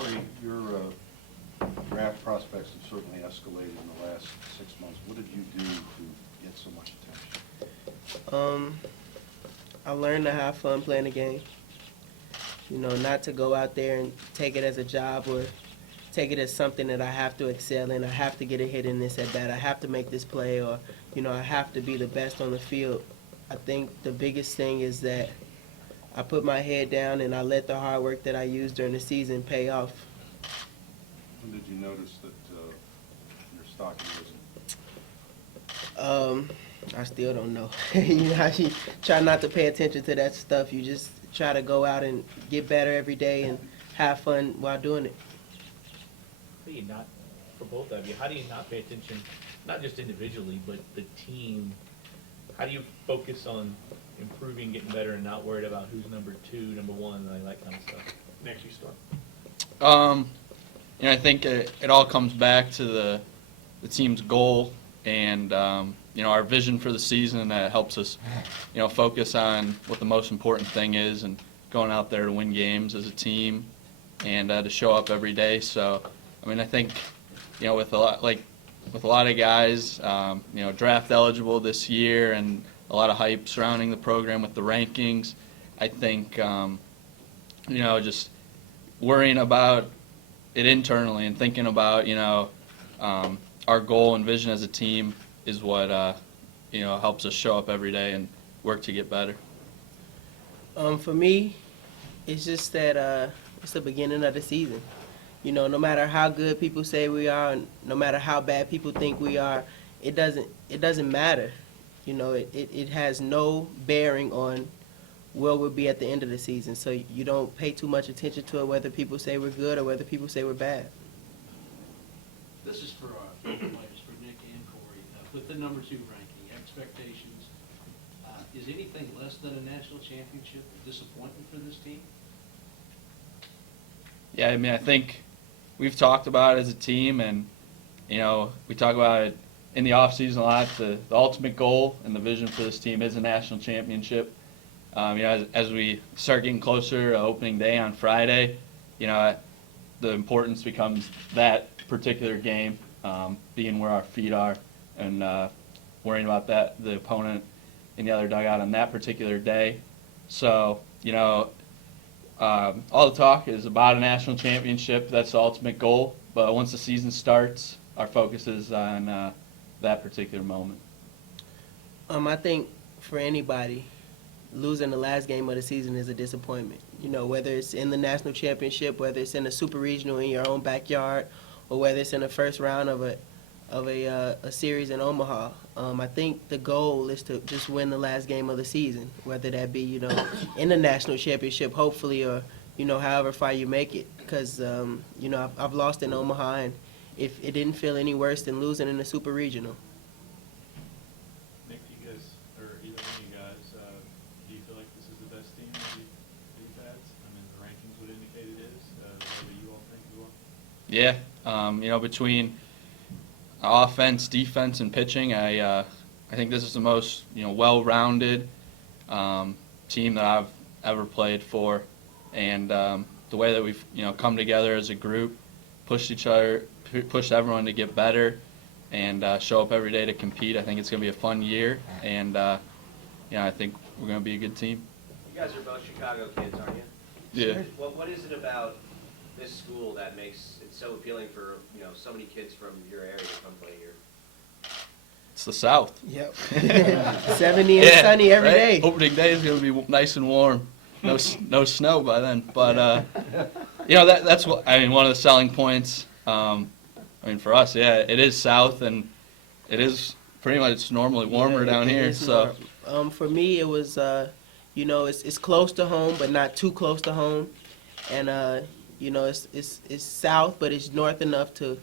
Corey, your draft prospects have certainly escalated in the last 6 months. What did you do to get so much attention? I learned to have fun playing the game. You know, not to go out there and take it as a job or take it as something that I have to excel in. I have to get a hit in this at bat. I have to make this play, or, you know, I have to be the best on the field. I think the biggest thing is that I put my head down and I let the hard work that I used during the season pay off. When did you notice that your stock had risen? I still don't know. You know, you try not to pay attention to that stuff. You just try to go out and get better every day and have fun while doing it. How do you not, for both of you, how do you not pay attention, not just individually, but the team? How do you focus on improving, getting better, and not worried about who's number 2, number 1, and that kind of stuff? Next, you start. You know, I think it all comes back to the team's goal and, you know, our vision for the season that helps us, you know, focus on what the most important thing is and going out there to win games as a team and to show up every day. So, I mean, I think, you know, with a lot of guys, you know, draft eligible this year and a lot of hype surrounding the program with the rankings, I think, you know, just worrying about it internally and thinking about, you know, our goal and vision as a team is what, you know, helps us show up every day and work to get better. For me, it's just that it's the beginning of the season. You know, no matter how good people say we are, and no matter how bad people think we are, it doesn't matter. You know, it has no bearing on where we'll be at the end of the season. So you don't pay too much attention to it, whether people say we're good or whether people say we're bad. This is for our players, for Nick and Corey. With the number 2 ranking, expectations, is anything less than a national championship a disappointment for this team? Yeah, I mean, I think we've talked about it as a team, and, you know, we talk about it in the offseason a lot. The ultimate goal and the vision for this team is a national championship. You know, as we start getting closer to opening day on Friday, you know, the importance becomes that particular game, being where our feet are and worrying about the opponent in the other dugout on that particular day. So, you know, all the talk is about a national championship. That's the ultimate goal. But once the season starts, our focus is on that particular moment. I think for anybody, losing the last game of the season is a disappointment. You know, whether it's in the national championship, whether it's in a super regional in your own backyard, or whether it's in the first round of a series in Omaha. I think the goal is to just win the last game of the season, whether that be, you know, in the national championship, hopefully, or, you know, however far you make it. Because, you know, I've lost in Omaha, and if it didn't feel any worse than losing in the super regional. Nick, do you guys, or either one of you guys, do you feel like this is the best team that you've had? I mean, the rankings would indicate it is. What do you all think as well? Yeah, you know, between offense, defense, and pitching, I think this is the most, you know, well-rounded team that I've ever played for, and the way that we've, you know, come together as a group, pushed everyone to get better, and show up every day to compete. I think it's going to be a fun year, and you know, I think we're going to be a good team. You guys are both Chicago kids, aren't you? Yeah. What is it about this school that makes it so appealing for, you know, so many kids from your area to come play here? It's the South. Yep. 70 and sunny every right? day. Opening day is going to be nice and warm. No snow by then. But, you know, that's what, I mean, one of the selling points. I mean, for us, yeah, it is South, and it is pretty much normally warmer down here. So, for me, it was, you know, it's close to home, but not too close to home, and you know, it's South, but it's north enough to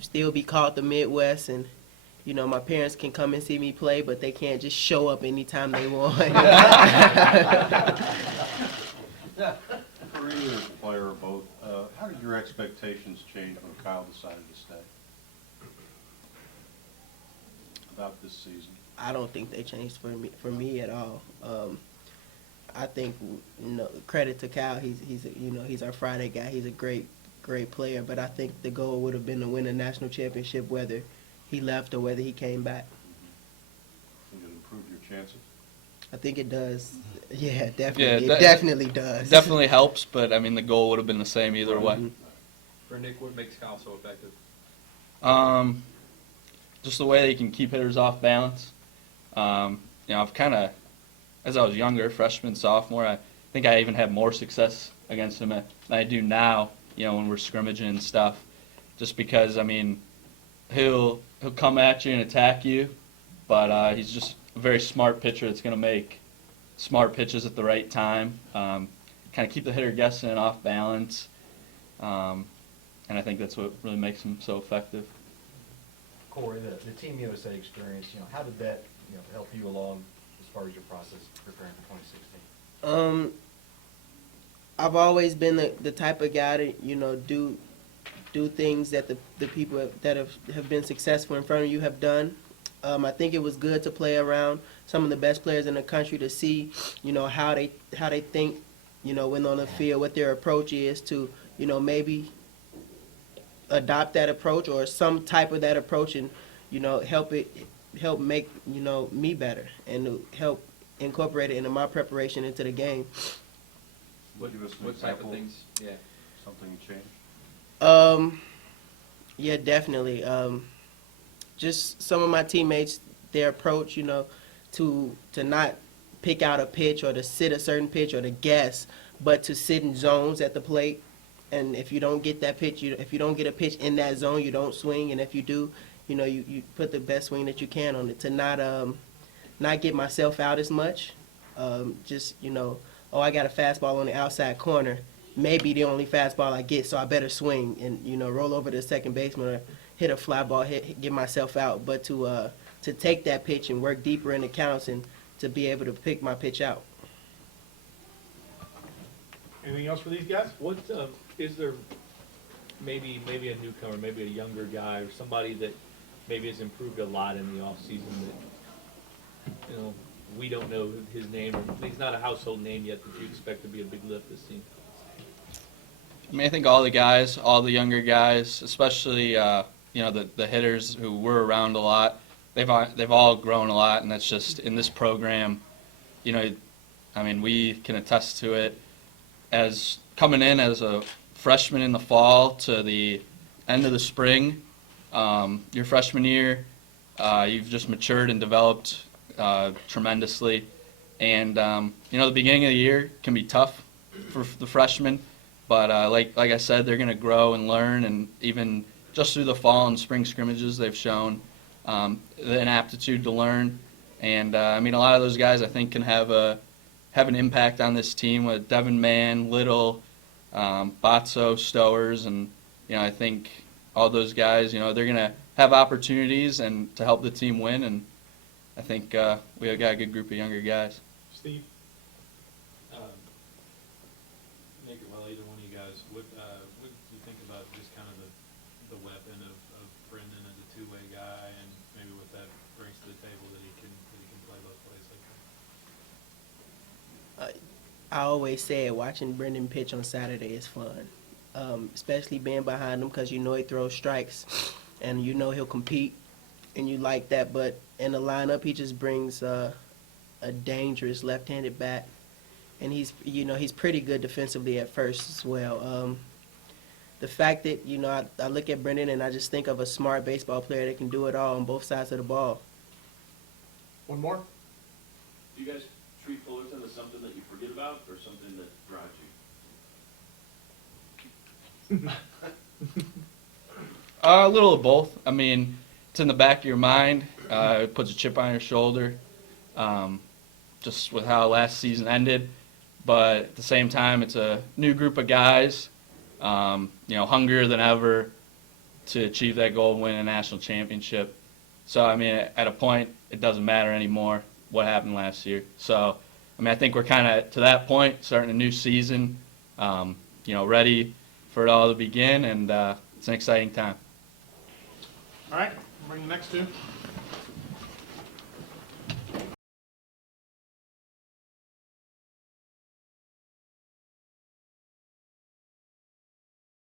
still be called the Midwest, and you know, my parents can come and see me play, but they can't just show up anytime they want. For either player or both, how did your expectations change when Kyle decided to stay about this season? I don't think they changed for me at all. I think, you know, credit to Kyle. He's you know, he's our Friday guy. He's a great great player, but I think the goal would have been to win a national championship whether he left or whether he came back. Think it improved your chances? I think it does. Yeah, definitely. Yeah, it that- definitely does. Definitely helps, but I mean the goal would have been the same either way. Mhm. For Nick, what makes Kyle so effective? Just the way they can keep hitters off balance. I've kind of, as I was younger, freshman, sophomore, I think I even had more success against him than I do now, when we're scrimmaging and stuff. Just because, I mean, he'll come at you and attack you, but he's just a very smart pitcher that's going to make smart pitches at the right time, kind of keep the hitter guessing and off balance. And I think that's what really makes him so effective. Corey, the Team USA experience, how did that, help you along as far as your process preparing for 2016? I've always been the type of guy to, do things that the people that have been successful in front of you have done. I think it was good to play around some of the best players in the country to see, how they think, when on the field, what their approach is to, maybe adopt that approach or some type of that approach and, help make, me better and to help incorporate it into my preparation into the game. Give us an What type of example, things? Yeah. something you changed? Yeah, definitely. Just some of my teammates, their approach, to not pick out a pitch or to sit a certain pitch or to guess, but to sit in zones at the plate. And if you don't get that pitch, if you don't get a pitch in that zone, you don't swing. And if you do, you put the best swing that you can on it. To not get myself out as much. Just, I got a fastball on the outside corner. Maybe the only fastball I get, so I better swing and, roll over to the second baseman or hit a fly ball, get myself out. But to take that pitch and work deeper in the counts and to be able to pick my pitch out. Anything else for these guys? What, is there maybe a newcomer, maybe a younger guy or somebody that maybe has improved a lot in the offseason that, we don't know his name, or he's not a household name yet that you expect to be a big lift this season? I mean, I think all the younger guys, especially the hitters who were around a lot, they've all grown a lot, and that's just in this program. We can attest to it. As coming in as a freshman in the fall to the end of the spring, your freshman year, you've just matured and developed tremendously. And the beginning of the year can be tough for the freshmen. But like I said, they're going to grow and learn, and even just through the fall and spring scrimmages, they've shown an aptitude to learn. And a lot of those guys I think can have an impact on this team with Devin Mann, Little, Botso, Stowers, and I think all those guys, they're going to have opportunities and to help the team win. And I think we got a good group of younger guys. Steve? Nick, well, either one of you guys, what do you think about just kind of the weapon of Brendan as a two-way guy, and maybe what that brings to the table that he can play both ways like that? I always say watching Brendan pitch on Saturday is fun, especially being behind him because he throws strikes and he'll compete and you like that. But in the lineup, he just brings a dangerous left-handed bat, and he's pretty good defensively at first as well. The fact that I look at Brendan and I just think of a smart baseball player that can do it all on both sides of the ball. One more? Do you guys treat Fullerton as something that you forget about or something that drives you? A little of both. It's in the back of your mind. It puts a chip on your shoulder, just with how last season ended. But at the same time, it's a new group of guys, hungrier than ever to achieve that goal and win a national championship. So, at a point, it doesn't matter anymore what happened last year. So, I think we're kind of to that point, starting a new season, ready for it all to begin, and it's an exciting time. All right, bring the next two.